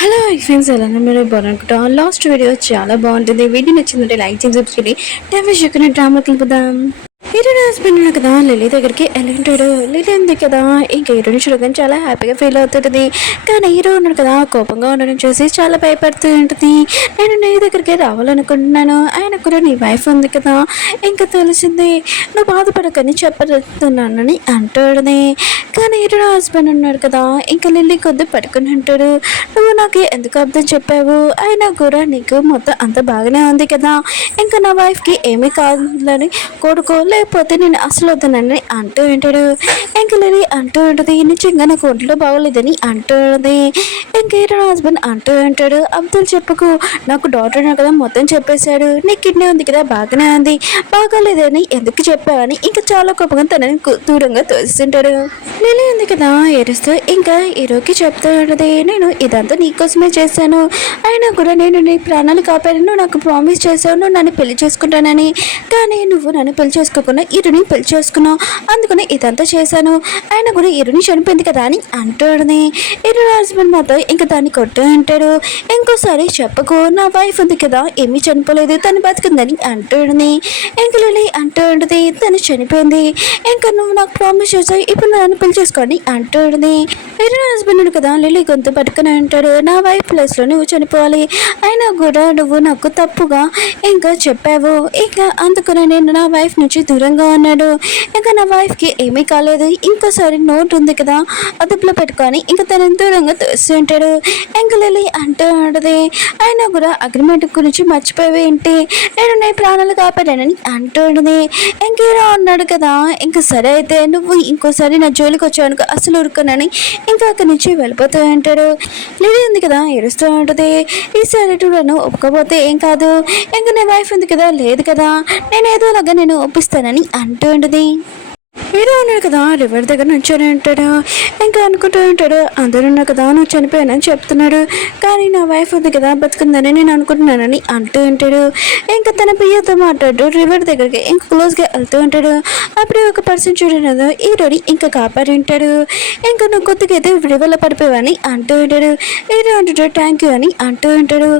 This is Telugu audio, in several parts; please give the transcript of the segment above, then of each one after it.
హలో ఫ్రెండ్స్, ఎలా మీరు బాగుంటున్నాం. లాస్ట్ వీడియో చాలా బాగుంటుంది. వీడియో నచ్చిందంటే లైక్ చేసి సబ్స్క్రైబ్ చేయండి. డ్రామా కలుపుదాం. హీరోయిన్ హస్బెండ్ ఉన్నాడు కదా, లిల్లీ దగ్గరికి వెళ్ళింటాడు. లిల్లీ ఉంది కదా, ఇంకా హీరోయిన్ చూడగానే చాలా హ్యాపీగా ఫీల్ అవుతుంటుంది. కానీ హీరో ఉన్నాడు కదా, కోపంగా ఉండడం చూసి చాలా భయపడుతూ ఉంటుంది. నేను నీ దగ్గరికి రావాలనుకుంటున్నాను, ఆయన కూడా నీ వైఫ్ ఉంది కదా, ఇంకా తెలిసింది, నువ్వు బాధపడకని చెప్పతున్నానని అంటాడని. కానీ హీరోయిన్ హస్బెండ్ ఉన్నాడు కదా, ఇంకా లిల్లీ కొద్ది పట్టుకుని అంటాడు, నువ్వు నాకు ఎందుకు అర్థం చెప్పావు, అయినా కూడా నీకు మొత్తం అంత బాగానే ఉంది కదా, ఇంకా నా వైఫ్కి ఏమీ కాదని కొడుకో లేకపోతే నేను అసలు వద్దనని అంటూ ఉంటాడు. ఇంకలేని అంటూ ఉంటుంది, నిజంగా నాకు ఒంట్లో బాగోలేదని అంటూ ఉంటుంది. ఇంకేరో హస్బెండ్ అంటూ ఉంటాడు, అబ్దుల్ చెప్పుకు, నాకు డాక్టర్ కదా మొత్తం చెప్పేశాడు, నీ కిడ్నీ ఉంది కదా బాగానే ఉంది, బాగోలేదని ఎందుకు చెప్పావని ఇంకా చాలా కోపంగా తనని దూరంగా తోస్తుంటాడు. లిల్లీ ఉంది కదా ఏడుస్తూ ఇంకా హీరోకి చెప్తూ ఉంటుంది, నేను ఇదంతా నీకోసమే చేశాను, అయినా కూడా నేను నీ ప్రాణాలు కాపాడాను, నాకు ప్రామిస్ చేశావు నువ్వు నన్ను పెళ్లి చేసుకుంటానని, కానీ నువ్వు నన్ను పెళ్లి చేసుకోకుండా ఇరుని పెళ్లి చేసుకున్నావు, అందుకని ఇదంతా చేశాను, ఆయన కూడా ఇరుని చనిపోయింది కదా అని అంటాడని. ఇరు హస్బెండ్ మాత్రం ఇంకా దాన్ని కొట్టు అంటాడు, ఇంకోసారి చెప్పకు, నా వైఫ్ ఉంది కదా ఏమీ చనిపోలేదు, తను బతుకుందని అంటాడని. ఇంకా లిల్లీ అంటూ ఉంటుంది, తను చనిపోయింది, ఇంకా నువ్వు నాకు ప్రామిస్ చేసావు, ఇప్పుడు నన్ను పెళ్లి చేసుకోండి అంటాడని. ఇరు హస్బెండ్ కదా లిల్లీ గొంతు పట్టుకుని అంటాడు, నా వైఫ్ ప్లేస్లో నువ్వు చనిపోవాలి, అయినా కూడా నువ్వు నాకు తప్పుగా ఇంకా చెప్పావు, ఇంకా అందుకనే నేను నా వైఫ్ నుంచి దూరంగా ఉన్నాడు, ఇంకా నా వైఫ్కి ఏమీ కాలేదు, ఇంకోసారి నోట్ ఉంది కదా అదుపులో పెట్టుకొని ఇంకా తనని దూరంగా తోస్తుంటాడు. ఇంకా లిల్లీ అంటూ ఉంటుంది, అయినా కూడా అగ్రిమెంట్ గురించి మర్చిపోయి ఏంటి, నేను నీ ప్రాణాలు కాపాడానని అంటూ ఉంటుంది. ఇంకేరా ఉన్నాడు కదా, ఇంకా సరే అయితే నువ్వు ఇంకోసారి నా జోలికి వచ్చావనుకో అసలు ఊరుకోనని ఇంకా అక్కడి నుంచి వెళ్ళిపోతూ ఉంటాడు. లిల్లీ ఉంది కదా ఏడుస్తూ ఉంటుంది, ఈసారి నన్ను ఒప్పుకోపోతే ఏం కాదు, ఇంకా నీ వైఫ్ ఉంది కదా లేదు కదా, నేను ఏదోలాగా నేను ఒప్పిస్తానని అంటూ ఉంటుంది. హీరో ఉన్నాడు కదా రివర్ దగ్గర నుంచొని ఉంటాడు, ఇంకా అనుకుంటూ ఉంటాడు, అందరూ ఉన్నా కదా నువ్వు చనిపోయానని చెప్తున్నాడు, కానీ నా వైఫ్ ఉంది కదా బతుకుందని నేను అనుకుంటున్నానని అంటూ ఉంటాడు. ఇంకా తన పియ్యతో మాట్లాడు రివర్ దగ్గరికి ఇంకా క్లోజ్గా వెళ్తూ ఉంటాడు. అప్పుడే ఒక పర్సన్ చూడలేదు హీరోని ఇంకా కాపాడి ఉంటాడు, ఇంకా నువ్వు కొద్దిగా అయితే రివర్లో పడిపోయావని అంటూ ఉంటాడు. హీరో అంటాడు థ్యాంక్ యూ అని అంటూ ఉంటాడు.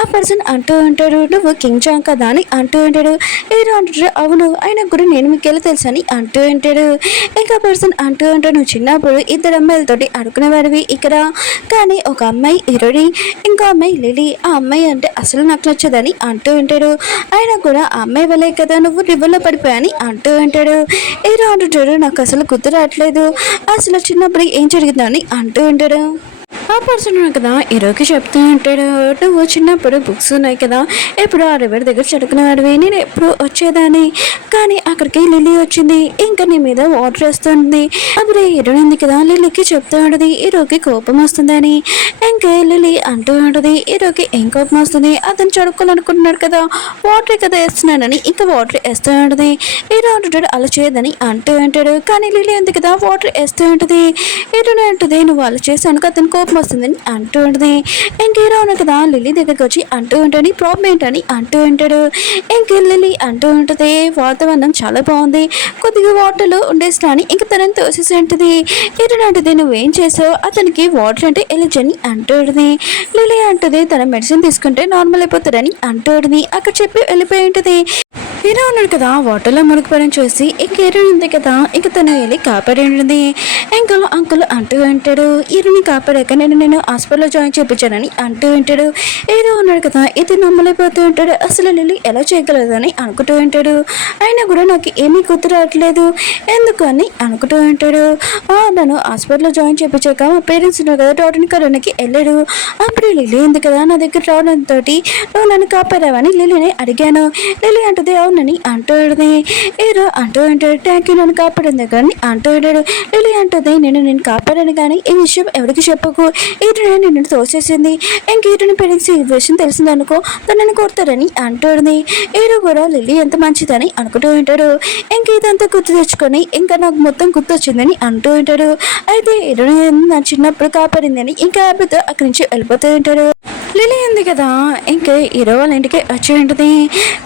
ఆ పర్సన్ అంటూ ఉంటాడు, నువ్వు కింగ్ జాంగ్ కదా అని అంటూ ఉంటాడు. హీరో అంటాడు, అవును అయినా కూడా నేను మీకెళ్ళి తెలుసు అని అంటూ ఉంటాడు. ఇంకా పర్సన్ అంటూ ఉంటాడు, నువ్వు చిన్నప్పుడు ఇద్దరు అమ్మాయిలతోటి ఆడుకునేవాడివి ఇక్కడ, కానీ ఒక అమ్మాయి హీరోని, ఇంకో అమ్మాయి లిల్లీ, ఆ అమ్మాయి అంటే అసలు నాకు నచ్చదని అంటూ ఉంటాడు. అయినా కూడా ఆ అమ్మాయి వల్లే కదా నువ్వు రివర్లో పడిపోయాని అంటూ ఉంటాడు. హీరో అంటుంటాడు, నాకు అసలు గుర్తు రావట్లేదు, అసలు చిన్నప్పుడు ఏం జరిగిందని అంటూ ఉంటాడు. ఆ పర్సన్ కదా హీరోకి చెప్తూ ఉంటాడు, నువ్వు చిన్నప్పుడు బుక్స్ ఉన్నాయి కదా ఎప్పుడు ఆ రివర్ దగ్గర చదువుకునేవాడివి, నేను ఎప్పుడు వచ్చేదాన్ని, కానీ అక్కడికి లిల్లీ వచ్చింది, ఇంకా నీ మీద వాటర్ వేస్తుంది, అప్పుడు హీరో ఉంది కదా లిల్లీకి చెప్తూ ఉంటుంది హీరోకి కోపం వస్తుందని. ఇంకా లిల్లీ అంటూ ఉంటుంది, హీరోకి ఏం కోపం వస్తుంది, అతను చదువుకోవాలనుకుంటున్నాడు కదా వాటర్ కదా వేస్తున్నానని ఇంకా వాటర్ వేస్తూ ఉంటుంది. హీరో అంటుంటాడు అలా చేయదని అంటూ ఉంటాడు, కానీ లిల్లీ ఉంది కదా వాటర్ వేస్తూ ఉంటుంది. హీరోనే అంటుంది, నువ్వు అలా చేశాను అతను కోపం వస్తుందని అంటూ ఉంటుంది. ఇంక హీరో ఉన్నాడు కదా లిల్లీ దగ్గరికి వచ్చి అంటూ ఉంటాడు, ప్రాబ్లం ఏంటని అంటూ ఉంటాడు. ఇంక లిల్లీ అంటూ ఉంటుంది, వాతావరణం చాలా బాగుంది, కొద్దిగా వాటర్లో ఉండేస్తాను ఇంక తనని తోసేసి ఉంటుంది. హీరో అంటుంది, నువ్వేం చేసావు, అతనికి వాటర్ అంటే ఎలర్జీ అని అంటూ ఉంటుంది. లిల్లీ అంటుంది, తన మెడిసిన్ తీసుకుంటే నార్మల్ అయిపోతాడని అంటూ ఉంటుంది. అక్కడ చెప్పి వెళ్ళిపోయి ఉంటుంది. హీరో ఉన్నాడు కదా వాటర్లో మునిగిపోవడం చూసి ఇంక హీరో ఉంది కదా ఇంక తను వెళ్ళి కాపాడి ఉంటుంది. ఇంకా అంకుల్ అంటూ ఉంటాడు, హీరోని కాపాడాక నేను హాస్పిటల్లో జాయిన్ చేయించానని అంటూ ఉంటాడు. హీరో ఉన్నాడు కదా ఇది నమ్మలేకపోతూ ఉంటాడు, అసలు లిల్లీ ఎలా చేయగలదు అని అనుకుంటూ ఉంటాడు. అయినా కూడా నాకు ఏమీ గుర్తు రావట్లేదు ఎందుకు అని అనుకుంటూ ఉంటాడు. నన్ను హాస్పిటల్లో జాయిన్ చేయించాక మా పేరెంట్స్ ఉన్నారు కదా డాక్టర్ని కరోనాకి వెళ్ళాడు, అప్పుడు లిల్లీ ఉంది కదా నా దగ్గర రావడంతో నువ్వు నన్ను కాపాడావని లిల్లీని అడిగాను. లిల్లీ అంటుంది అవునని అంటూ ఉంటుంది. హీరో అంటూ ఉంటాడు, థ్యాంక్ యూ నన్ను కాపాడింది కానీ అంటూ ఉంటాడు. లిల్లీ అంటుంది, నేను కాపాడాను కానీ ఈ విషయం ఎవరికి చెప్పకు, హీరోని నిన్ను తోసేసింది, ఇంక హీరోని పేరెంట్స్ ఈ విషయం తెలిసిందనుకో తనని కొడతారని అంటుంది. హీరో కూడా లిల్లీ ఎంత మంచిదని అనుకుంటూ ఉంటాడు. ఇంక ఇదంతా గుర్తు తెచ్చుకొని ఇంకా నాకు మొత్తం గుర్తు వచ్చిందని అంటూ ఉంటాడు. అయితే హీరోని నా చిన్నప్పుడు కాపాడిందని ఇంకా హ్యాపీతో అక్కడి నుంచి వెళ్ళిపోతూ ఉంటాడు. లిలీ ఉంది కదా ఇంకా హీరో వాళ్ళ ఇంటికి వచ్చి ఉంటుంది.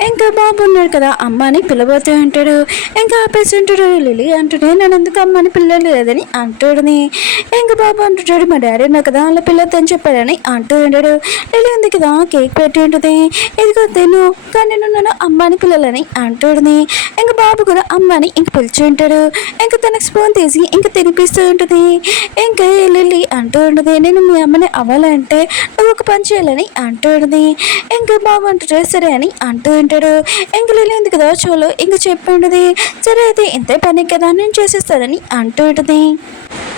ఇంకా బాబు ఉన్నాడు కదా అమ్మని పిలబోతూ ఉంటాడు. ఇంకా ఆపేసి ఉంటాడు. లిలీ అంటుంటే నేను ఎందుకు అమ్మని పిల్లలు లేదని అంటాడుని. ఇంకా బాబు అంటుంటాడు మా డాడీ ఉన్నా కదా వాళ్ళ పిల్లతో అని చెప్పాడని అంటూ ఉంటాడు. లిలీ ఉంది కదా కేక్ పెట్టి ఉంటుంది. ఇదిగో తిను కానీ నన్ను అమ్మని పిల్లలని అంటాడుని. ఇంకా బాబు కూడా అమ్మని ఇంక పిలిచి ఉంటాడు. ఇంకా తనకు స్పూన్ తీసి ఇంకా తినిపిస్తూ ఉంటుంది. ఇంకా లిలీ అంటూ ఉంటుంది నేను మీ అమ్మని అవ్వాలంటే నువ్వు ఒక పని చేయాలని అంటూ ఉంటుంది. ఇంకా బాబు అంటాడు సరే అని అంటూ ఉంటాడు. ఇంక లిలీ ఉంది కదా చోలో ఇంక చెప్పి ఉంటుంది సరే అయితే ఇంతే పని కదా నేను చేసేస్తానని అంటూ ఉంటుంది.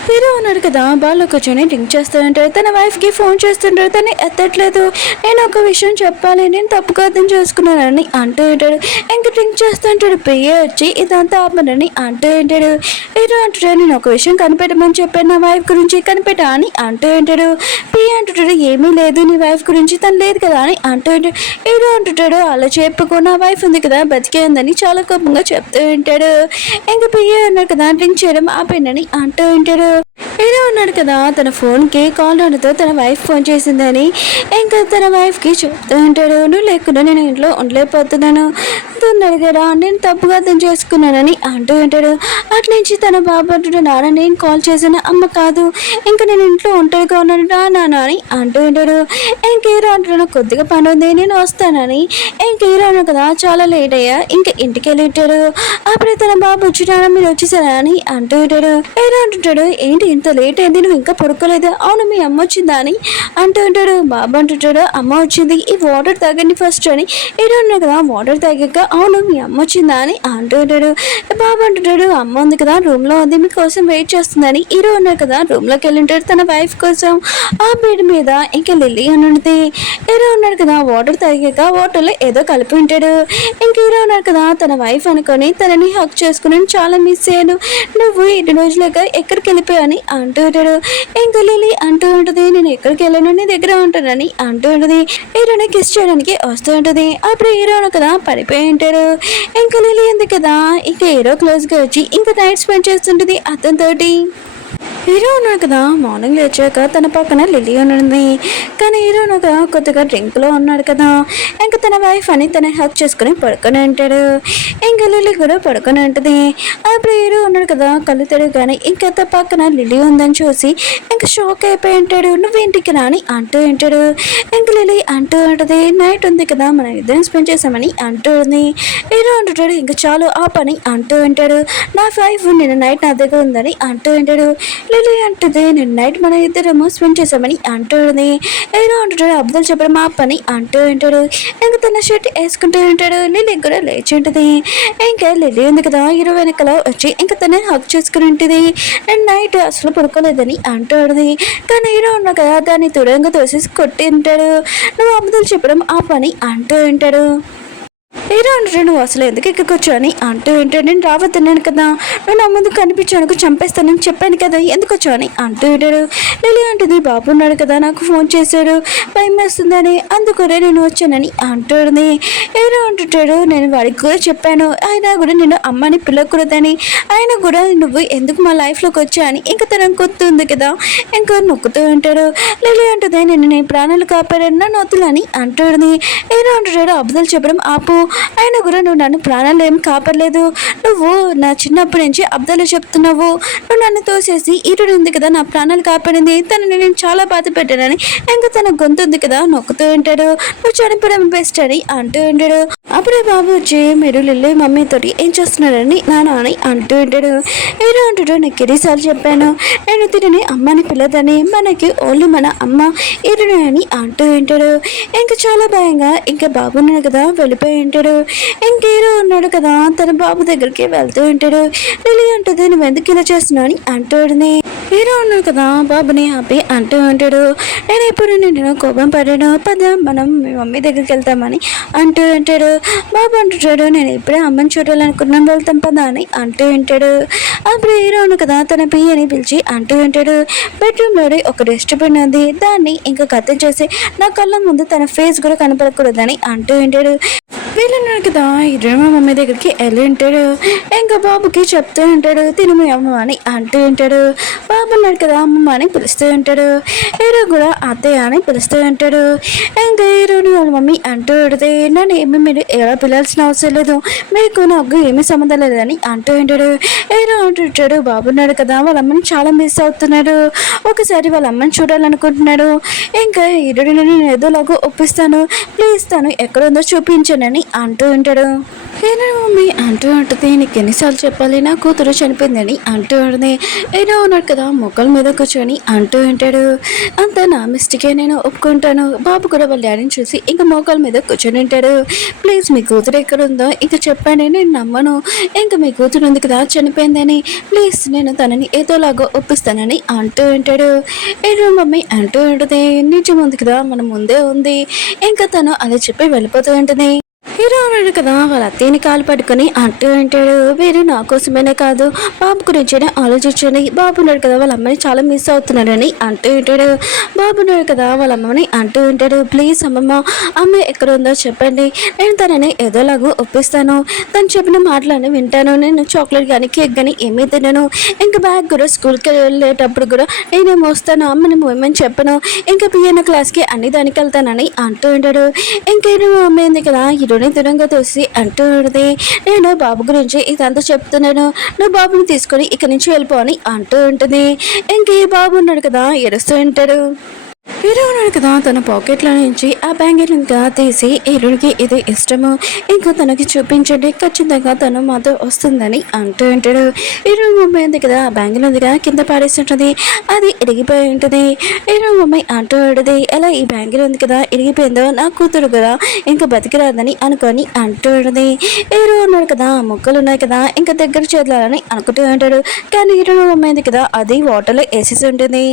హీరో ఉన్నాడు కదా బాల్లో కూర్చొని డ్రింక్ చేస్తూ ఉంటాడు. తన వైఫ్కి ఫోన్ చేస్తుంటాడు. తను ఎత్తట్లేదు. నేను ఒక విషయం చెప్పాలి నేను తప్పుగా అర్థం చేసుకున్నానని అంటూ ఉంటాడు. ఇంకా డ్రింక్ చేస్తూ ఉంటాడు. ప్రియ వచ్చి ఇదంతా ఆపనని అంటూ ఉంటాడు. హీరో అంటాడు నేను ఒక విషయం కనిపెట్టమని చెప్పాను నా వైఫ్ గురించి కనిపెట్టా అని అంటూ ఉంటాడు. ప్రియ అంటుంటాడు ఏమీ లేదు నీ వైఫ్ గురించి తను లేదు కదా అని అంటూ ఉంటాడు. హీరో అంటుంటాడు అలా చెప్పుకో నా వైఫ్ ఉంది కదా బతికే ఉందని చాలా కోపంగా చెప్తూ ఉంటాడు. ఇంకా ప్రియ ఉన్నాడు కదా డ్రింక్ చేయడం ఆపేనని అంటూ ఉంటాడు. హీరో ఉన్నాడు కదా తన ఫోన్కి కాల్ రావడంతో తన వైఫ్ ఫోన్ చేసిందని ఇంకా తన వైఫ్కి చెప్తూ ఉంటాడు నువ్వు లేకుండా నేను ఇంట్లో ఉండలేకపోతున్నాను ఉన్నాడు కదా నేను తప్పుగా అర్థం చేసుకున్నానని అంటూ ఉంటాడు. అటు నుంచి తన బాబు అంటుంటే నాన్న నేను కాల్ చేశాను అమ్మ కాదు ఇంకా నేను ఇంట్లో ఒంటరిగా ఉన్నాను నాన్న అని అంటూ ఉంటాడు. ఇంక హీరో అంటున్నాను కొద్దిగా పని ఉంది నేను వస్తానని ఇంక హీరో అన్నాడు కదా చాలా లేట్ అయ్యా ఇంకా ఇంటికి వెళ్ళి ఉంటాడు. అప్పుడే తన బాబు వచ్చి నాన్న మీరు వచ్చేసారా అని అంటూ ఉంటాడు. హీరో అంటుంటాడు ఏంటి ఇంత లేట్ అయింది నువ్వు ఇంకా పడుకోలేదు అవును మీ అమ్మ వచ్చిందా అని అంటూ ఉంటాడు. బాబు అంటుంటాడు అమ్మ వచ్చింది ఈ వాటర్ తాగండి ఫస్ట్ అని హీరో అన్నాడు కదా వాటర్ తాగాక అవును మీ అమ్మ వచ్చిందా అని అంటూ ఉంటాడు. బాబు అంటుంటాడు అమ్మ ఉంది కదా రూమ్ లో ఉంది మీకోసం వెయిట్ చేస్తుందని హీరో ఉన్నాడు కదా రూమ్ లోకి వెళ్ళి ఉంటాడు తన వైఫ్ కోసం. ఆ బెడ్ మీద ఇంకా లిల్లీ అని ఉంటుంది. హీరో ఉన్నాడు కదా వాటర్ తాగాక వాటర్ లో ఏదో కలిపి ఉంటాడు. ఇంక హీరో ఉన్నాడు కదా తన వైఫ్ అనుకొని తనని హక్ చేసుకుని చాలా మిస్ అయ్యాను నువ్వు 2 రోజులుగా ఎక్కడికి వెళ్ళిపోయాని అంటూ ఉంటాడు. ఇంకా లిల్లీ అంటూ ఉంటుంది నేను ఎక్కడికి వెళ్ళాను నీ దగ్గర ఉంటానని అంటూ ఉంటుంది. హీరోని కిస్ చేయడానికి వస్తూ ఉంటుంది. అప్పుడు హీరో కదా పడిపోయి ఉంటాడు. ఇంకా లిల్లీ ఉంది కదా ఇంకా హీరో క్లోజ్ గా వచ్చి ఇంకా నైట్ స్పెండ్ చేస్తుంటుంది అతనితోటి. హీరో ఉన్నాడు కదా మార్నింగ్ లేచాక తన పక్కన లిల్లీ ఉన్నది. కానీ హీరో కొద్దిగా డ్రింక్లో ఉన్నాడు కదా ఇంకా తన వైఫ్ అని తన హక్ చేసుకుని పడుకొని ఉంటాడు. ఇంకా లిల్లీ కూడా పడుకొని ఉంటుంది. అప్పుడు హీరో ఉన్నాడు కదా కళ్ళు తెరగానే ఇంకా తన పక్కన లిల్లీ ఉందని చూసి ఇంకా షాక్ అయిపోయి ఉంటాడు. నువ్వు ఇంటికి రాని అంటూ ఉంటాడు. ఇంకా లిల్లీ అంటూ ఉంటుంది నైట్ ఉంది కదా మనం ఇద్దరం స్పెండ్ చేసామని అంటూ ఉంది. హీరో అంటుంటాడు ఇంకా చాలు ఆ పని అంటూ ఉంటాడు. నా వైఫ్ నేను నైట్ నా దగ్గర ఉందని అంటూ ఉంటాడు. లిల్లీ అంటుంది నేను నైట్ మన ఇద్దరేమో స్పెండ్ చేసామని అంటుంది. ఏదో అంటుంటాడు అబ్దుల్ చెప్పడం మా పని అంటూ ఉంటాడు. ఇంకా తన షర్ట్ వేసుకుంటూ ఉంటాడు. లిల్లీ కూడా లేచి ఉంటుంది. ఇంకా లిల్లీ ఉంది కదా హీరో వెనకాల వచ్చి ఇంకా తన హక్ చేసుకుని ఉంటుంది. నేను నైట్ అసలు పడుకోలేదని అంటుంది. కానీ హీరో ఉన్నా కదా దాన్ని దూరంగా తోసేసి కొట్టి ఉంటాడు. నువ్వు అబ్దుల్ చెప్పడం ఆ పని అంటూ ఉంటాడు. హీరో అంటాడు నువ్వు అసలు ఎందుకు ఎక్కకొచ్చు అని అంటూ ఉంటాడు. నేను రావద్దన్నాను కదా నువ్వు నా ముందు కనిపించాను చంపేస్తానని చెప్పాను కదా ఎందుకు వచ్చావు అని అంటూ ఉంటాడు. లిల్లీ అంటుంది బాబు ఉన్నాడు కదా నాకు ఫోన్ చేశాడు భయం వేస్తుందని అందుకనే నేను వచ్చానని అంటుంది. హీరో అంటుంటాడు నేను వాడికి కూడా చెప్పాను ఆయన కూడా నేను అమ్మని పిల్లకూడదని ఆయన కూడా నువ్వు ఎందుకు మా లైఫ్లోకి వచ్చా అని ఇంకా తన కొత్తుంది కదా ఇంకా నొక్కుతూ ఉంటాడు. లిల్లీ అంటుంది నేను నీ ప్రాణాలు కాపాడాను నా నొత్తులని అంటుంది. హీరో అంటుంటాడు అబద్ధాలు చెప్పడం ఆపు అయినా కూడా నువ్వు నన్ను ప్రాణాలు ఏమి కాపాడలేదు నువ్వు నా చిన్నప్పటి నుంచి అబ్దాలు చెప్తున్నావు నువ్వు నన్ను తోసేసి ఈరుడు ఉంది కదా నా ప్రాణాలు కాపాడింది తనని నేను చాలా బాధ పెట్టానని ఇంకా తన గొంతు ఉంది కదా నొక్కుతూ ఉంటాడు. నువ్వు చనిపోవడం బెస్ట్ అని అంటూ ఉంటాడు. అప్పుడే బాబు వచ్చి మీరు లిల్లీ మమ్మీతోటి ఏం చేస్తున్నారని నాన్న అని అంటూ ఉంటాడు. హీరో అంటాడు నీకు ఎన్నిసార్లు చెప్పాను నేను తినని అమ్మని పిల్లదని మనకి ఓన్లీ మన అమ్మ ఈరుడు అని అంటూ ఉంటాడు. ఇంకా చాలా భయంగా ఇంకా బాబు ఉన్నాడు కదా వెళ్ళిపోయి ఉంటాడు. ఇంక హీరో ఉన్నాడు కదా తన బాబు దగ్గరికి వెళ్తూ ఉంటాడు. లిల్లీ అంటుంది నువ్వు ఎందుకు ఇలా చేస్తున్నావు అని అంటుంది. హీరో ఉన్నాడు కదా బాబుని ఆపి అంటూ ఉంటాడు నేను ఎప్పుడు నేను కోపం పడాను పద మనం మీ మమ్మీ దగ్గరికి వెళ్తామని అంటూ ఉంటాడు. బాబు అంటుంటాడు నేను ఎప్పుడే అమ్మని చూడాలనుకున్నాను వెళ్తాం పదా అని అంటూ ఉంటాడు. అప్పుడు హీరో ఉన్నాడు కదా తన పియ్యని పిలిచి అంటూ ఉంటాడు బెడ్రూమ్లో ఒక డస్ట్బిన్ ఉంది దాన్ని ఇంకా కత్తి చేసి నా కళ్ళ ముందు తన ఫేస్ కూడా కనపడకూడదని అంటూ ఉంటాడు. వీళ్ళన్నాడు కదా ఇద్దరు మమ్మీ దగ్గరికి వెళ్ళి ఉంటాడు. ఇంకా బాబుకి చెప్తూ ఉంటాడు తిను మీ అమ్మ అని అంటూ ఉంటాడు. బాబు ఉన్నాడు కదా అమ్మమ్మ అని పిలుస్తూ ఉంటాడు. హీరో కూడా అత్తయ్య అని పిలుస్తూ ఉంటాడు. ఇంకా హీరోని వాళ్ళ మమ్మీ అంటూ ఉంటుంది నన్ను ఏమి మీరు ఎలా పిలాల్సిన అవసరం లేదు, మీకు నాకు ఏమీ సంబంధం లేదని అంటూ ఉంటాడు. హీరో అంటుంటాడు బాబు ఉన్నాడు కదా వాళ్ళ అమ్మని చాలా మిస్ అవుతున్నాడు, ఒకసారి వాళ్ళ అమ్మని చూడాలనుకుంటున్నాడు. ఇంకా హీరోని నేను ఏదోలాగా ఒప్పిస్తాను, ప్లీజ్ తను ఎక్కడుందో చూపించానని అంటూ ఉంటాడు. హీరో మమ్మీ అంటూ ఉంటుంది నీకు ఎన్నిసార్లు చెప్పాలి నా కూతురు చనిపోయిందని అంటూ ఉంటుంది. హీరో ఉన్నాడు కదా మొక్కల మీద కూర్చొని అంటూ ఉంటాడు అంతా నా మిస్టేకే, నేను ఒప్పుకుంటాను. బాబు కూడా వాళ్ళ డాడీని చూసి ఇంకా మోకాల మీద కూర్చొని ఉంటాడు. ప్లీజ్ మీ కూతురు ఎక్కడ ఉందో ఇంకా చెప్పండి, నేను నమ్మను. ఇంకా మీ కూతురు ఉంది కదా చనిపోయిందని, ప్లీజ్ నేను తనని ఏదోలాగా ఒప్పిస్తానని అంటూ ఉంటాడు. హీరో మమ్మీ అంటూ ఉంటుంది నిజం ఉంది కదా మన ముందే ఉంది. ఇంకా తను అలా చెప్పి వెళ్ళిపోతూ ఉంటుంది. హీరో ఉన్నాడు కదా వాళ్ళ అత్తయ్యని కాలు పట్టుకొని అంటూ ఉంటాడు వీరు నా కోసమేనే కాదు బాబు గురించి ఆలోచించండి. బాబు ఉన్నాడు కదా వాళ్ళ అమ్మని చాలా మిస్ అవుతున్నాడని అంటూ ఉంటాడు. బాబు ఉన్నాడు కదా వాళ్ళ అమ్మని అంటూ ఉంటాడు ప్లీజ్ అమ్మమ్మ అమ్మ ఎక్కడ ఉందో చెప్పండి, నేను తనని ఏదోలాగో ఒప్పిస్తాను. తను చెప్పిన మాటలన్నీ వింటాను. నేను చాక్లెట్ కానీ కేక్ కానీ ఏమీ తినను. ఇంకా బ్యాగ్ కూడా స్కూల్కి వెళ్ళేటప్పుడు కూడా నేనేమో వస్తాను అమ్మని ఏమని చెప్పను. ఇంకా పియానో క్లాస్కి అన్ని దానికి వెళ్తానని అంటూ ఉంటాడు. ఇంకేమో అమ్మ ఏంది కదా హీరోని దూరంగా తోసి అంటూ ఉంటుంది నేను బాబు గురించి ఇదంతా చెప్తున్నాను, నువ్వు బాబుని తీసుకొని ఇక్కడి నుంచి వెళ్ళిపో అని అంటూ ఉంటుంది. ఇంకే బాబు ఉన్నాడు కదా ఏడుస్తూ ఉంటాడు. హీరో ఉన్నాడు కదా తన పాకెట్లో నుంచి ఆ బ్యాంగిల్ ఇంకా తీసి హీరోకి ఇది ఇష్టము, ఇంకా తనకి చూపించండి ఖచ్చితంగా తను మాతో వస్తుందని అంటూ ఉంటాడు. హీరో మమ్మీ ఉంది కదా ఆ బ్యాంగిల్ ఉంది కదా కింద పాడేస్తుంటుంది, అది ఇరిగిపోయి ఉంటుంది. హీరో మమ్మీ అంటూ ఉంటుంది ఎలా ఈ బ్యాంగిల్ ఉంది కదా ఇరిగిపోయిందో నా కూతురు కదా ఇంకా బతికిరాదని అనుకొని అంటూ ఉంటుంది. హీరో ఉన్నాడు కదా మొక్కలు ఉన్నాయి కదా ఇంకా దగ్గర చేద్దాలని అనుకుంటూ ఉంటాడు. కానీ హీరో మమ్మీ ఉంది కదా అది వాటర్లో వేసేసి ఉంటుంది.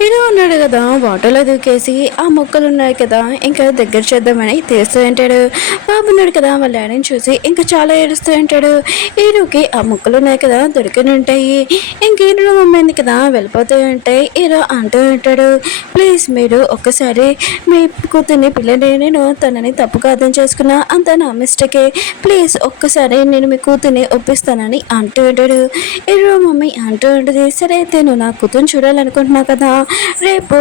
హీరో ఉన్నాడు కదా వాటర్లో దూకేసి ఆ మొక్కలు ఉన్నాయి కదా ఇంకా దగ్గర చేద్దామని తీస్తూ ఉంటాడు. బాబు ఉన్నాడు కదా వాళ్ళ డాడీని చూసి ఇంకా చాలా ఏడుస్తూ ఉంటాడు. హీరోకి ఆ మొక్కలు ఉన్నాయి కదా దొరికిని ఉంటాయి. ఇంక హీరో మమ్మీ కదా వెళ్ళిపోతూ ఉంటాయి. హీరో అంటూ ఉంటాడు ప్లీజ్ మీరు ఒక్కసారి మీ కూతుర్ని పిల్లని, నేను తనని తప్పుగా అర్థం చేసుకున్నా అంత నా మిస్టేకే, ప్లీజ్ ఒక్కసారి నేను మీ కూతుర్ని ఒప్పిస్తానని అంటూ ఉంటాడు. హీరో మమ్మీ అంటూ ఉంటుంది సరే అయితే నువ్వు నా కూతుర్ని చూడాలనుకుంటున్నావు కదా రేపు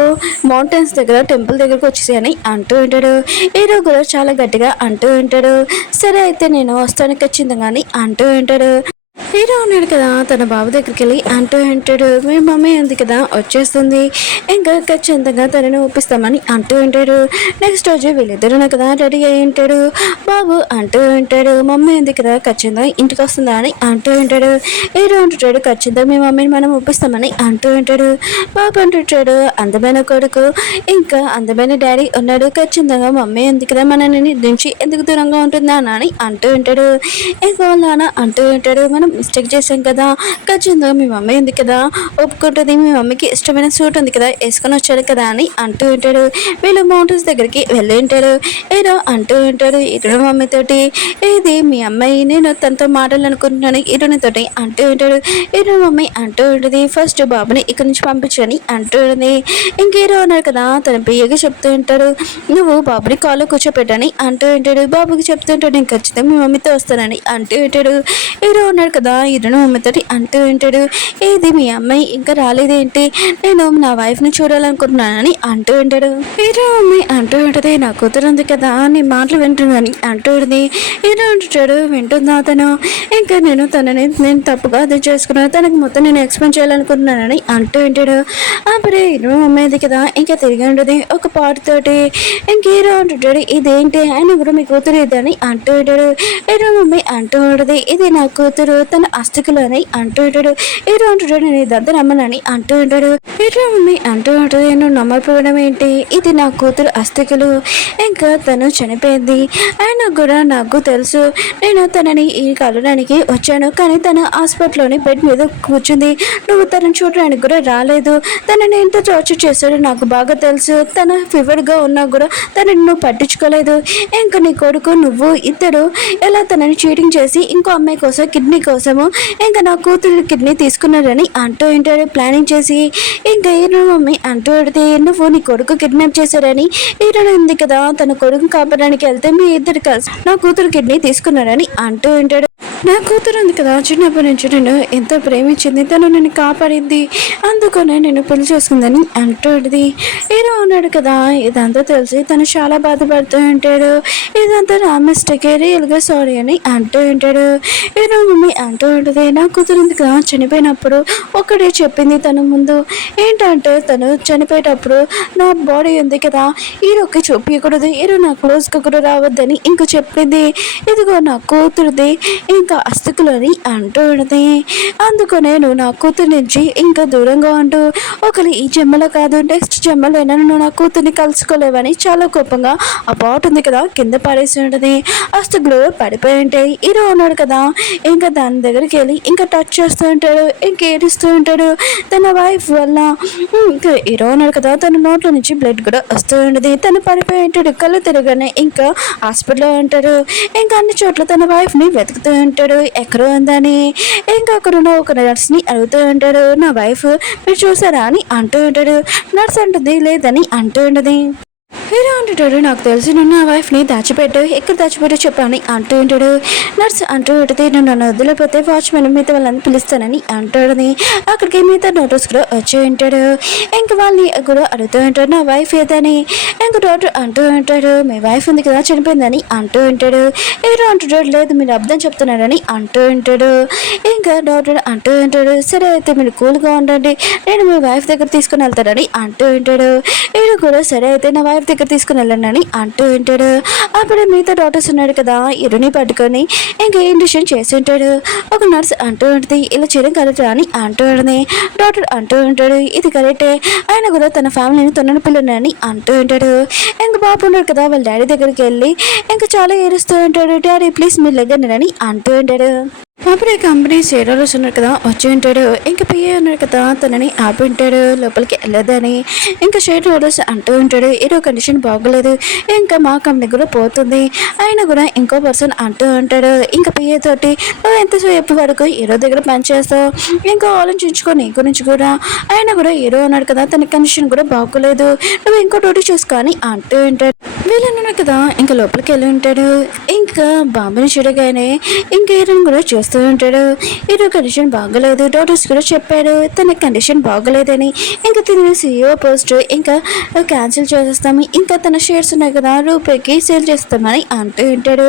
మౌంటైన్స్ దగ్గర టెంపుల్ దగ్గరకు వచ్చేసి అంటూ ఉంటాడు. హీరో కూడా చాలా గట్టిగా అంటూ ఉంటాడు సరే అయితే నేను వస్తాను ఖచ్చితంగా అని అంటూ ఉంటాడు. హీరో ఉన్నాడు కదా తన బాబు దగ్గరికి వెళ్ళి అంటూ ఉంటాడు మీ మమ్మీ ఉంది కదా వచ్చేస్తుంది ఇంకా ఖచ్చితంగా తనని ఒప్పిస్తామని అంటూ ఉంటాడు. నెక్స్ట్ రోజు వీళ్ళిద్దరు కదా రెడీ అయి ఉంటాడు. బాబు అంటూ ఉంటాడు మమ్మీ ఉంది కదా ఖచ్చితంగా ఇంటికి వస్తుందా అని అంటూ ఉంటాడు. హీరో అంటుంటాడు ఖచ్చితంగా మీ మమ్మీని మనం ఒప్పిస్తామని అంటూ ఉంటాడు. బాబు అంటుంటాడు అందమైన కొడుకు ఇంకా అందమైన డాడీ ఉన్నాడు, ఖచ్చితంగా మమ్మీ ఉంది కదా మనని నుంచి ఎందుకు దూరంగా ఉంటుందా అని అంటూ ఉంటాడు. ఇంకా నాన్న అంటూ ఉంటాడు మనం మిస్టేక్ చేశాం కదా ఖచ్చితంగా మీ మమ్మీ ఉంది కదా ఒప్పుకుంటుంది, మీ మమ్మీకి ఇష్టమైన సూట్ ఉంది కదా వేసుకొని వచ్చాడు కదా అని అంటూ ఉంటాడు. వీళ్ళు మౌంటైన్స్ దగ్గరికి వెళ్ళి ఉంటారు. ఏదో అంటూ ఉంటాడు ఇటు మమ్మీతోటి ఇది మీ అమ్మాయి నేను తనతో మాట్లాడాలనుకుంటున్నాను ఇటునితోటి అంటూ ఉంటాడు. ఇటు మమ్మీ అంటూ ఉంటుంది ఫస్ట్ బాబుని ఇక్కడి నుంచి పంపించని అంటూ ఉంటుంది. ఇంకేరో ఉన్నారు కదా తన పియ్యగా చెప్తూ ఉంటాడు నువ్వు బాబుని కాళ్ళు కూర్చోపెట్టని అంటూ ఉంటాడు. బాబుకి చెప్తూ ఉంటాడు నేను ఖచ్చితంగా మీ మమ్మీతో వస్తానని అంటూ ఉంటాడు. హీరో ఉన్నాడు కదా ఇరును మమ్మీతోటి అంటూ ఉంటాడు ఏది మీ అమ్మాయి ఇంకా రాలేదేంటి, నేను నా వైఫ్ని చూడాలనుకుంటున్నానని అంటూ ఉంటాడు. హీరో మమ్మీ అంటూ ఉంటుంది నా కూతురు ఉంది కదా నీ మాటలు వింటుందని అంటూ ఉంటుంది. హీరో అంటుంటాడు వింటుందా తను, ఇంకా నేను తప్పుగా అర్థం చేసుకున్నాను, తనకు మొత్తం నేను ఎక్స్ప్లెయిన్ చేయాలనుకుంటున్నానని అంటూ ఉంటాడు. అప్పుడే హీరో మమ్మీ ఉంది కదా ఇంకా తిరిగి ఉంటుంది ఒక పాటతోటి. ఇంక హీరో అంటుంటాడు ఇదేంటి ఆయన కూడా మీ కూతురు ఇదని అంటూ ఉంటాడు. హీరో మమ్మీ అంటూ ఉంటుంది ఇది నా కూతురు తన అస్థికులు అని అంటూ ఉంటాడు. హీరో అంటుంటాడు నేను ఇదంతా నమ్మనని అంటూ ఉంటాడు. హీరో మమ్మీ అంటూ ఉంటుంది నువ్వు నమ్మకపోవడం ఏంటి, ఇది నా కూతురు అస్థికులు ఇంకా తను చనిపోయింది, ఆయన కూడా నాకు తెలుసు, నేను తనని ఈ కలడానికి వచ్చాను కానీ తన హాస్పిటల్లోని బెడ్ మీద కూర్చుంది, నువ్వు తనని చూడడానికి కూడా రాలేదు, తనని ఎంత టార్చర్ చేశాడో నాకు బాగా తెలుసు, తన ఫీవర్గా ఉన్నా కూడా తనని నువ్వు పట్టించుకోలేదు, ఇంకా నీ కొడుకు నువ్వు ఇద్దరు ఎలా తనని చీటింగ్ చేసి ఇంకో అమ్మాయి కోసం కిడ్నీ కోసం కోసము ఇంకా నా కూతురు కిడ్నీ తీసుకున్నారని అంటూ ఉంటాడు ప్లానింగ్ చేసి. ఇంకా హీరో మమ్మీ అంటూ పెడితే నువ్వు నీ కొడుకు కిడ్నాప్ చేశారని హీరో ఉంది కదా తన కొడుకు కాపాడడానికి వెళ్తే మీ ఇద్దరు కలిసి నా కూతురు కిడ్నీ తీసుకున్నారని అంటూ ఉంటాడు. నా కూతురు ఉంది కదా చిన్నప్పటి నుంచి నేను ఎంతో ప్రేమించింది, తను నన్ను కాపాడింది, అందుకనే నేను పెళ్లి చేసుకుందని అంటుంది. హీరో ఉన్నాడు కదా ఇదంతా తెలిసి తను చాలా బాధపడుతూ ఉంటాడు. ఇదంతా నా మిస్టేక్, రియల్గా సారీ అని అంటూ ఉంటాడు. హీరో మమ్మీ అంటూ ఉంటుంది నా కూతురు ఉంది కదా చనిపోయినప్పుడు ఒక్కడే చెప్పింది తను ముందు ఏంటంటే తను చనిపోయేటప్పుడు నా బాడీ ఉంది కదా హీరోకి చూపించకూడదు, హీరో నా క్లోజ్గా కూడా రావద్దని ఇంక చెప్పింది. ఇదిగో నా కూతురుది ఇంకా అస్తుకులని అంటూ ఉన్నది. అందుకు నేను నా కూతురు నుంచి ఇంకా దూరంగా ఉంటూ ఒకరు ఈ జన్మలో కాదు నెక్స్ట్ జన్మలో నువ్వు నా కూతుర్ని కలుసుకోలేవని చాలా కోపంగా ఆ పాట ఉంది కదా కింద పడేసి ఉంటుంది. అస్తుకులు పడిపోయి ఉంటాయి. హీరో ఉన్నాడు కదా ఇంకా దాని దగ్గరికి వెళ్ళి ఇంకా టచ్ చేస్తూ ఉంటాడు, ఇంకా ఏడుస్తూ ఉంటాడు తన వైఫ్ వల్ల. ఇంకా హీరో ఉన్నాడు కదా తన నోట్లో నుంచి బ్లడ్ కూడా వస్తూ ఉంటుంది. తను పడిపోయి ఉంటాడు, కళ్ళు తిరగానే ఇంకా హాస్పిటల్లో ఉంటాడు. ఇంకా అన్ని చోట్ల తన వైఫ్ని వెతుకుతూ ఉంటాడు ఎక్కడ ఉందని. ఇంకా అక్కడున్న ఒక నర్స్ని అడుగుతూ ఉంటాడు నా వైఫ్ మీరు చూసారా అని అంటూ ఉంటాడు. నర్స్ అంటుంది లేదని అంటూ ఉంటుంది. హీరో అంటుంటాడు నాకు తెలిసి నువ్వు నా వైఫ్ని దాచిపెట్టు, ఎక్కడ దాచిపెట్టు చెప్పని అంటూ ఉంటాడు. నర్స్ అంటూ ఉంటుంది నువ్వు నన్ను వదిలిపోతే వాచ్మెన్ మిగతా వాళ్ళని పిలుస్తానని అంటుంది. అక్కడికి మిగతా నోటీస్ కూడా వచ్చి ఉంటాడు. ఇంక వాళ్ళని కూడా అడుగుతూ ఉంటాడు నా వైఫ్ ఏదని. ఇంక డాక్టర్ అంటూ ఉంటాడు మీ వైఫ్ ఉంది కదా చనిపోయిందని అంటూ ఉంటాడు. హీరో అంటుంటాడు లేదు మీరు అర్థం చెప్తున్నారని అంటూ ఉంటాడు. ఇంకా డాక్టర్ అంటూ ఉంటాడు సరే అయితే మీరు కూల్గా ఉండండి, నేను మీ వైఫ్ దగ్గర తీసుకుని వెళ్తానని అంటూ ఉంటాడు. హీరో కూడా సరే అయితే నా వైఫ్ దగ్గర తీసుకుని వెళ్ళండి అంటూ ఉంటాడు. అప్పుడు మిగతా డాక్టర్స్ ఉన్నాడు కదా ఇరుని పట్టుకొని ఇంకా ఏం డిసిషన్ చేసి ఉంటాడు. ఒక నర్స్ అంటూ ఉంటుంది ఇలా చేయడం కరెక్ట్ అని అంటూ ఉంటుంది. డాక్టర్ అంటూ ఉంటాడు ఇది కరెక్టే, ఆయన కూడా తన ఫ్యామిలీని తొన్నని పిల్లనని అంటూ ఉంటాడు. ఇంకా బాబు ఉన్నాడు కదా వాళ్ళ డాడీ దగ్గరికి వెళ్ళి ఇంకా చాలా ఏడుస్తూ ఉంటాడు డాడీ ప్లీజ్ మీరు లెగ్గనని అంటూ ఉంటాడు. అప్పుడు ఈ కంపెనీ షేర్హోల్డర్స్ ఉన్నారు కదా వచ్చి ఉంటాడు. ఇంకా పిఏ ఉన్నాడు కదా తనని ఆపి ఉంటాడు లోపలికి వెళ్ళదని. ఇంకా షేర్హోల్డర్స్ అంటూ ఉంటాడు ఏదో కండిషన్ బాగోలేదు, ఇంకా మా కంపెనీ కూడా పోతుంది. ఆయన కూడా ఇంకో పర్సన్ అంటూ ఉంటాడు ఇంకా పిఏ తోటి నువ్వు ఎంతసేపు వరకు హీరో దగ్గర పనిచేస్తావు, ఇంకా ఆలోచించుకో నీ గురించి కూడా. ఆయన కూడా హీరో ఉన్నాడు కదా తన కండిషన్ కూడా బాగోలేదు, నువ్వు ఇంకో డ్యూటీ చూసుకొని అంటూ ఉంటాడు. వీళ్ళన్నాడు కదా ఇంకా లోపలికి వెళ్ళి ఉంటాడు. ఇంకా బాంబుని చూడగానే ఇంకా హీరోని కూడా చూస్తూ ఉంటాడు. హీరో కండిషన్ బాగోలేదు, డాక్టర్స్ కూడా చెప్పాడు తన కండిషన్ బాగోలేదని. ఇంకా తిరిగి CEO పోస్ట్ ఇంకా క్యాన్సిల్ చేసేస్తాము, ఇంకా తన షేర్స్ ఉన్నాయి కదా రూపాయికి సేల్ చేస్తామని అంటూ ఉంటాడు.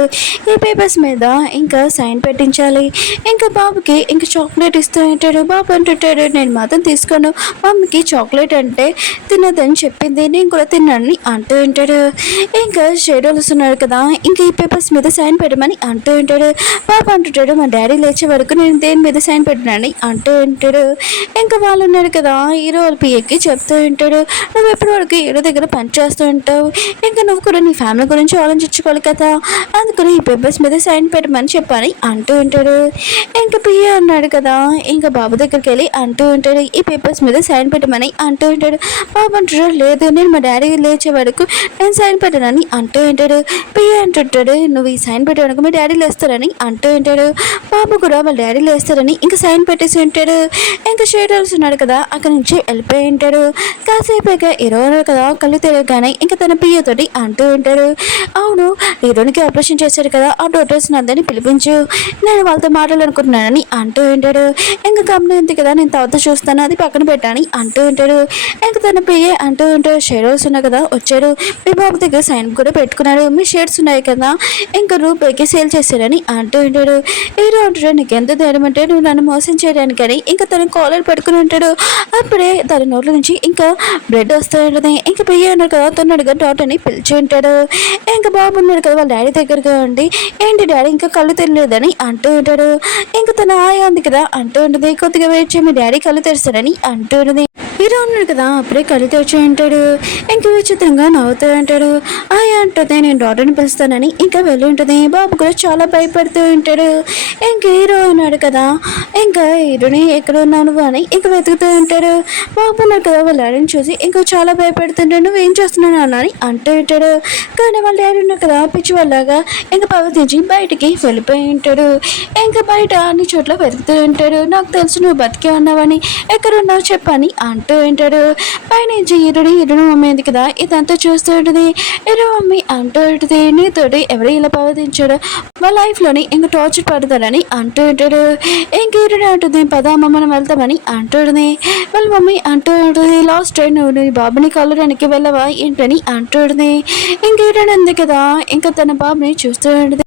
ఈ పేపర్స్ మీద ఇంకా సైన్ పెట్టించాలి. ఇంకా బాబుకి ఇంకా చాక్లెట్ ఇస్తూ ఉంటాడు. బాబు అంటుంటాడు నేను మాత్రం తీసుకోను, మమ్మీకి చాక్లెట్ అంటే తినదని చెప్పింది, నేను కూడా తిన్నానని అంటూ ఉంటాడు. ఇంకా షేడోలు వస్తున్నాడు కదా ఇంకా ఈ పేపర్స్ మీద సైన్ పెట్టమని అంటూ ఉంటాడు. బాబు అంటుంటాడు మా డాడీ లేచే వరకు నేను దేని మీద సైన్ పెట్టినానని అంటూ ఉంటాడు. ఇంకా వాళ్ళు ఉన్నారు కదా హీరో వాళ్ళ పిఏకి చెప్తూ ఉంటాడు నువ్వు ఎప్పటి వరకు హీరో దగ్గర పని చేస్తూ ఉంటావు, ఇంకా నువ్వు కూడా నీ ఫ్యామిలీ గురించి ఆలోచించుకోవాలి కదా, అందుకని ఈ పేపర్స్ మీద సైన్ పెట్టమని చెప్పని అంటూ ఉంటాడు. ఇంకా పిఏ అన్నాడు కదా ఇంకా బాబు దగ్గరికి వెళ్ళి అంటూ ఉంటాడు ఈ పేపర్స్ మీద సైన్ పెట్టమని అంటూ ఉంటాడు. బాబు అంటాడు లేదు నేను మా డాడీ లేచే వరకు నేను సైన్ పెట్టానని అంటూ ఉంటాడు. పిఏ అంటుంటాడు నువ్వు ఈ సైన్ పెట్టడానికి మీ డాడీ లేస్తారని అంటూ ఉంటాడు. బాబు కూడా వాళ్ళ డాడీ లేస్తారని ఇంకా సైన్ పెట్టేసి ఉంటాడు. ఇంకా షేడర్స్ ఉన్నాడు కదా అక్కడి నుంచి వెళ్ళిపోయి ఉంటాడు. కాసేపు హీరో కదా కళ్ళు తిరగగానే ఇంకా తన పిఏ తోటి అంటూ ఉంటాడు అవును హీరోనికి ఆపరేషన్ చేశాడు కదా ఆ డాక్టర్స్ అందరినీ పిలిపించు, నేను వాళ్ళతో మాట్లాడాలనుకుంటున్నానని అంటూ ఉంటాడు. ఇంకా కంపెనీ ఉంది కదా నేను తర్వాత చూస్తాను అది పక్కన పెట్టాని అంటూ ఉంటాడు. ఇంకా తన పిఏ అంటూ ఉంటాడు షేడర్స్ ఉన్నాయి కదా వచ్చాడు, మీ బాబు దగ్గర సైన్ కూడా పెట్టుకున్నాడు, మీ షేర్స్ ఉన్నాయి కదా ఇంకా రూపాయికి సేల్ చేశారని అంటూ ఉంటాడు. హీరో అంటాడు నీకు ఎంత ధైర్యం అంటే నువ్వు నన్ను మోసం చేయడానికని ఇంకా తన కాలర్ పెట్టుకుని ఉంటాడు. అప్పుడే తన నోట్ల నుంచి ఇంకా బ్లడ్ వస్తూ ఉంటుంది. ఇంకా పియ్య ఉన్నాడు కదా తొన్నడుగా డాక్టర్ని పిలిచి ఉంటాడు. ఇంకా బాబు ఉన్నాడు కదా వాళ్ళ డాడీ దగ్గరగా ఉండి ఏంటి డాడీ ఇంకా కళ్ళు తెలియలేదని అంటూ ఉంటాడు. ఇంకా తన ఆయా ఉంది కదా అంటూ ఉంటుంది కొద్దిగా వెయిట్ చేయి మీ డాడీ కళ్ళు తెరుస్తాడని అంటూ ఉంటుంది. హీరో ఉన్నాడు కదా అప్పుడే కళ్ళు తెచ్చి అంటాడు. ఇంకా విచిత్రంగా నవ్వుతూ అంటాడు. ఆయా అంటుంది నేను డాక్టర్ని పిలుస్తానని ఇంకా వెళ్ళి ఉంటుంది. బాబు కూడా చాలా భయపడుతూ ఉంటాడు. ఇంకా హీరో ఉన్నాడు కదా ఇంకా హీరోని ఎక్కడ ఉన్నావు నువ్వు అని ఇంకా వెతుకుతూ ఉంటాడు. బాబు ఉన్నాడు కదా వాళ్ళ డాడీని చూసి ఇంకా చాలా భయపడుతుంటాడు. నువ్వేం చేస్తున్నావు అన్న అని అంటూ ఉంటాడు. కానీ వాళ్ళ డాడీ ఉన్నాడు కదా పిచ్చి వాళ్ళగా ఇంకా ప్రవర్తించి బయటికి వెళ్ళిపోయి ఉంటాడు. ఇంకా బయట అన్ని చోట్ల వెతుకుతూ ఉంటాడు. నాకు తెలుసు నువ్వు బతికే ఉన్నావని ఎక్కడ ఉన్నావు చెప్పని అంటూ ఉంటాడు. పైనుంచి హీరోని మమ్మీ ఉంది కదా ఇదంతా చూస్తూ ఉంటుంది. హీరో మమ్మీ అంటూ ఉంటుంది నీతోటి ఎవరు ఇలా ప్రవర్తించాడు వాళ్ళ లైఫ్లోని ఇంకా టార్చర్ పడతారని అంటూ ఉంటాడు. ఇంక హీరోని అంటుంది పద అమ్మ మనం వెళ్తామని అంటుంది. వాళ్ళ మమ్మీ అంటూ ఉంటుంది లాస్ట్ టైం నువ్వు నీ బాబుని కలవడానికి వెళ్ళవా ఏంటని అంటుంది. ఇంక హీరోని ఉంది కదా ఇంకా తన బాబుని చూస్తూ ఉంటుంది.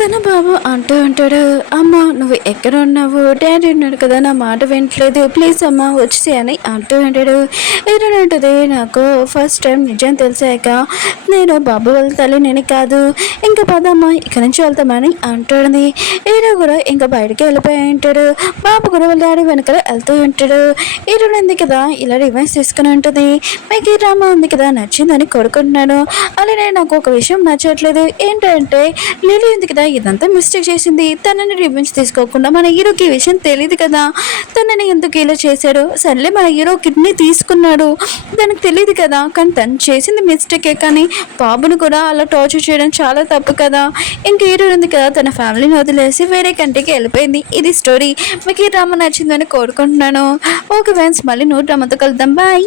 తన బాబు అంటూ ఉంటాడు అమ్మ నువ్వు ఎక్కడ ఉన్నావు డాడీ ఉన్నాడు కదా నా మాట వినట్లేదు ప్లీజ్ అమ్మ వచ్చి అని అంటూ ఉంటాడు. ఏంటంటే నాకు ఫస్ట్ టైం నిజం తెలిసాక నేను బాబు వాళ్ళ తల్లి నేను కాదు ఇంకా పదమ్మ ఇక్కడి నుంచి వెళ్తామని అంటుంది. హీరో కూడా ఇంకా బయటకి వెళ్ళిపోయి ఉంటాడు. బాబు కూడా వాళ్ళ డాడీ వెనకాల వెళ్తూ ఉంటాడు. హీరో ఉంది కదా ఇలా రివైన్స్ తీసుకుని ఉంటుంది. మీకు ఈ డ్రామా ఉంది కదా నచ్చిందని కోరుకుంటున్నాను. అలానే నాకు ఒక విషయం నచ్చట్లేదు ఏంటంటే లిలీ ఉంది కదా ఇదంతా మిస్టేక్ చేసింది తనని రివెంజ్ తీసుకోకుండా మన హీరోకి ఈ విషయం తెలియదు కదా తనని ఎందుకు ఇలా చేశాడు. సర్లే మన హీరో కిడ్నీ తీసుకున్నాడు తనకు తెలియదు కదా కానీ తను చేసింది మిస్టేకే కానీ బాబుని కూడా అలా టార్చర్ చేయడం చాలా తప్పు కదా. ఇంక హీరో ఉంది కదా తన ఫ్యామిలీని వదిలేసి వేరే కంట్రీకి వెళ్ళిపోయింది. ఇది స్టోరీ. మీకు ఈ డ్రామా నచ్చిందని కోరుకుంటున్నాను. ఓకే ఫ్రెండ్స్ మళ్ళీ 100 డ్రామాతో కలుద్దాం బాయ్.